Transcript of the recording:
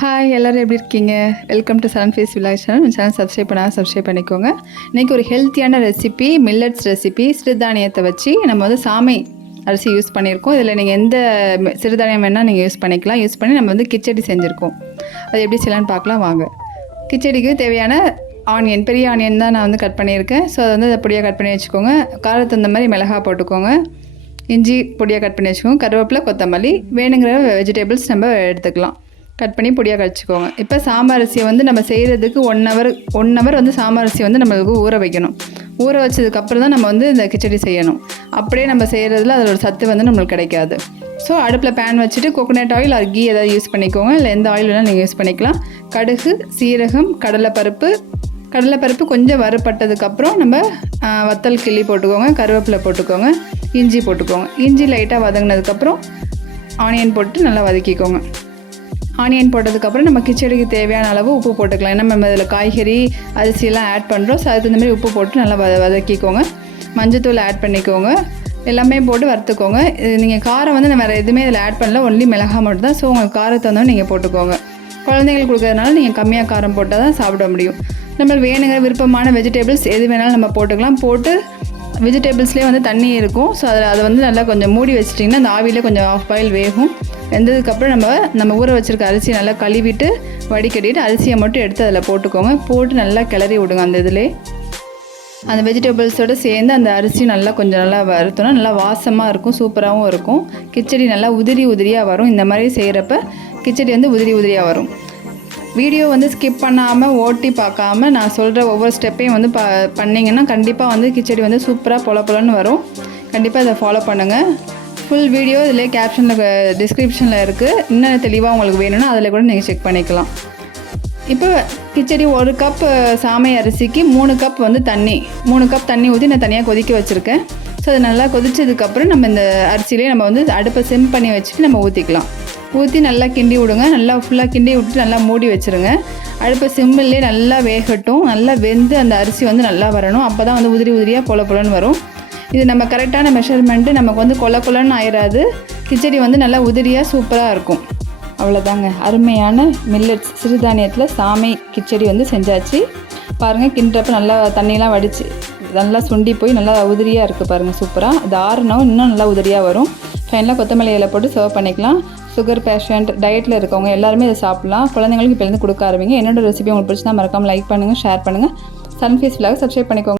Hi எல்லோரும் எப்படி இருக்கீங்க? Welcome to sun face vlog channel. இந்த சேனல் சப்ஸ்கிரைப் பண்ணிக்கோங்க. இன்றைக்கி ஒரு ஹெல்த்தியான ரெசிபி, மில்லட்ஸ் ரெசிபி. சிறுதானியத்தை வச்சு நம்ம வந்து சாமை அரிசி யூஸ் பண்ணியிருக்கோம். இதில் நீங்கள் எந்த சிறுதானியம் வேணால் நீங்கள் யூஸ் பண்ணிக்கலாம். யூஸ் பண்ணி நம்ம வந்து கிச்சடி செஞ்சுருக்கோம். அது எப்படி செய்யலான்னு பார்க்கலாம் வாங்க. கிச்சடிக்கு தேவையான ஆனியன், பெரிய ஆனியன் தான் நான் வந்து கட் பண்ணியிருக்கேன். ஸோ அதை வந்து பொடியாக கட் பண்ணி வச்சுக்கோங்க. காரத்துக்கு தகுந்த மாதிரி மிளகாய் போட்டுக்கோங்க. இஞ்சி பொடியாக கட் பண்ணி வச்சுக்கோங்க. கருவேப்பிலை, கொத்தமல்லி, வேணுங்கிற வெஜிடபிள்ஸ் நம்ம எடுத்துக்கலாம். கட் பண்ணி பொடியாக கழிச்சிக்கோங்க. இப்போ சாம்பார் அரிசியை வந்து நம்ம செய்கிறதுக்கு ஒன் ஹவர் வந்து சாம்பார் அரிசி வந்து நம்மளுக்கு ஊற வைக்கணும். ஊற வச்சதுக்கப்புறம் தான் நம்ம வந்து இந்த கிச்சடி செய்யணும். அப்படியே நம்ம செய்கிறதுல அதோட சத்து வந்து நம்மளுக்கு கிடைக்காது. ஸோ அடுப்பில் பேன் வச்சுட்டு கோகோனட் ஆயில் ஆர் கீ ஏதாவது யூஸ் பண்ணிக்கோங்க. இல்லை எந்த ஆயில் வேணாலும் நீங்கள் யூஸ் பண்ணிக்கலாம். கடுகு, சீரகம், கடலைப்பருப்பு கொஞ்சம் வறுபட்டதுக்கப்புறம் நம்ம வத்தல் கிள்ளி போட்டுக்கோங்க. கருவேப்பிலை போட்டுக்கோங்க. இஞ்சி போட்டுக்கோங்க. இஞ்சி லைட்டாக வதங்கினதுக்கப்புறம் ஆனியன் போட்டு நல்லா வதக்கிக்கோங்க. ஆனியன் போட்டதுக்கப்புறம் நம்ம கிச்சடிக்கு தேவையான அளவு உப்பு போட்டுக்கலாம். ஏன்னா நம்ம இதில் காய்கறி, அரிசியெல்லாம் ஆட் பண்ணுறோம். ஸோ அதுக்கு தகுந்த மாதிரி உப்பு போட்டு நல்லா வதக்கிக்கோங்க. மஞ்சத்தூள் ஆட் பண்ணிக்கோங்க. எல்லாமே போட்டு வறுத்துக்கோங்க. நீங்கள் காரம் வந்து வேறு எதுவுமே இதில் ஆட் பண்ணல, ஒன்லி மிளகாய் மட்டும் தான். ஸோ உங்கள் காரத்தை வந்து நீங்கள் போட்டுக்கோங்க. குழந்தைங்களுக்கு கொடுக்கறதுனால நீங்கள் கம்மியாக காரம் போட்டால் தான் சாப்பிட முடியும். நம்மளுக்கு வேணுங்கிற விருப்பமான வெஜிடபிள்ஸ் எது வேணாலும் நம்ம போட்டுக்கலாம். போட்டு வெஜிடபிள்ஸ்லேயே வந்து தண்ணி இருக்கும். ஸோ அதை வந்து நல்லா கொஞ்சம் மூடி வச்சிட்டிங்கன்னா அந்த ஆவிலே கொஞ்சம் ஆஃப் பாயில் வேகும். வெந்ததுக்கப்புறம் நம்ம ஊற வச்சுருக்க அரிசியை நல்லா கழுவிட்டு வடிகட்டிட்டு அரிசியை மட்டும் எடுத்து அதில் போட்டுக்கோங்க. போட்டு நல்லா கிளறி விடுங்க. அந்த இதிலே அந்த வெஜிடபிள்ஸோடு சேர்ந்து அந்த அரிசி நல்லா கொஞ்சம் நல்லா வறுத்தோன்னா நல்லா வாசமாக இருக்கும், சூப்பராகவும் இருக்கும். கிச்சடி நல்லா உதிரியாக வரும். இந்த மாதிரி செய்கிறப்ப கிச்சடி வந்து உதிரியாக வரும். வீடியோ வந்து ஸ்கிப் பண்ணாமல் ஓட்டி பார்க்காம நான் சொல்கிற ஒவ்வொரு ஸ்டெப்பையும் வந்து பண்ணிங்கன்னா கண்டிப்பாக வந்து கிச்சடி வந்து சூப்பராக பொலன்னு வரும். கண்டிப்பாக இதை ஃபாலோ பண்ணுங்கள். ஃபுல் வீடியோ இதிலே கேப்ஷனில் டிஸ்கிரிப்ஷனில் இருக்குது. இன்னும் தெளிவாக உங்களுக்கு வேணும்னா அதில் கூட நீங்கள் செக் பண்ணிக்கலாம். இப்போ கிச்சடி 1 கப் சாமை அரிசிக்கு 3 கப் வந்து தண்ணி 3 கப் தண்ணி ஊற்றி நான் தனியாக கொதிக்க வச்சுருக்கேன். ஸோ அது நல்லா கொதிச்சதுக்கப்புறம் நம்ம இந்த அரிசியிலே நம்ம வந்து அடுப்பை சிம் பண்ணி வச்சுட்டு நம்ம ஊற்றிக்கலாம். ஊற்றி நல்லா கிண்டி விடுங்க. நல்லா ஃபுல்லாக கிண்டி விட்டு நல்லா மூடி வச்சுருங்க. அடுப்பை சிம்மிலே நல்லா வேகட்டும். நல்லா வெந்து அந்த அரிசி வந்து நல்லா வரணும். அப்போ தான் வந்து உதிரியாக பொலன்னு வரும். இது நம்ம கரெக்டான மெஷர்மெண்ட்டு. நமக்கு வந்து கொலன்னு ஆயிடாது. கிச்சடி வந்து நல்லா உதிரியாக சூப்பராக இருக்கும். அவ்வளோதாங்க, அருமையான மில்லட்ஸ் சிறுதானியத்தில் சாமை கிச்சடி வந்து செஞ்சாச்சு. பாருங்கள், கிண்டுறப்ப நல்லா தண்ணியெலாம் வடித்து நல்லா சுண்டி போய் நல்லா உதிரியாக இருக்குது பாருங்கள். சூப்பராக அது ஆறுனவும் இன்னும் நல்லா உதிரியாக வரும். ஃபைனலாக கொத்தமல்லி இலை போட்டு சர்வ் பண்ணிக்கலாம். சுகர் பேஷண்ட், டயட்டில் இருக்கவங்க எல்லாருமே இதை சாப்பிட்லாம். குழந்தைங்களுக்கு இப்போ கொடுக்க ஆரம்பிங்க. என்னோட ரெசிபி உங்களுக்கு பிடிச்சினா மறக்காமல் லைக் பண்ணுங்கள், ஷேர் பண்ணுங்கள். சன் ஃபேஸ் விலாக் சப்ஸ்கிரைப் பண்ணிக்கோங்க.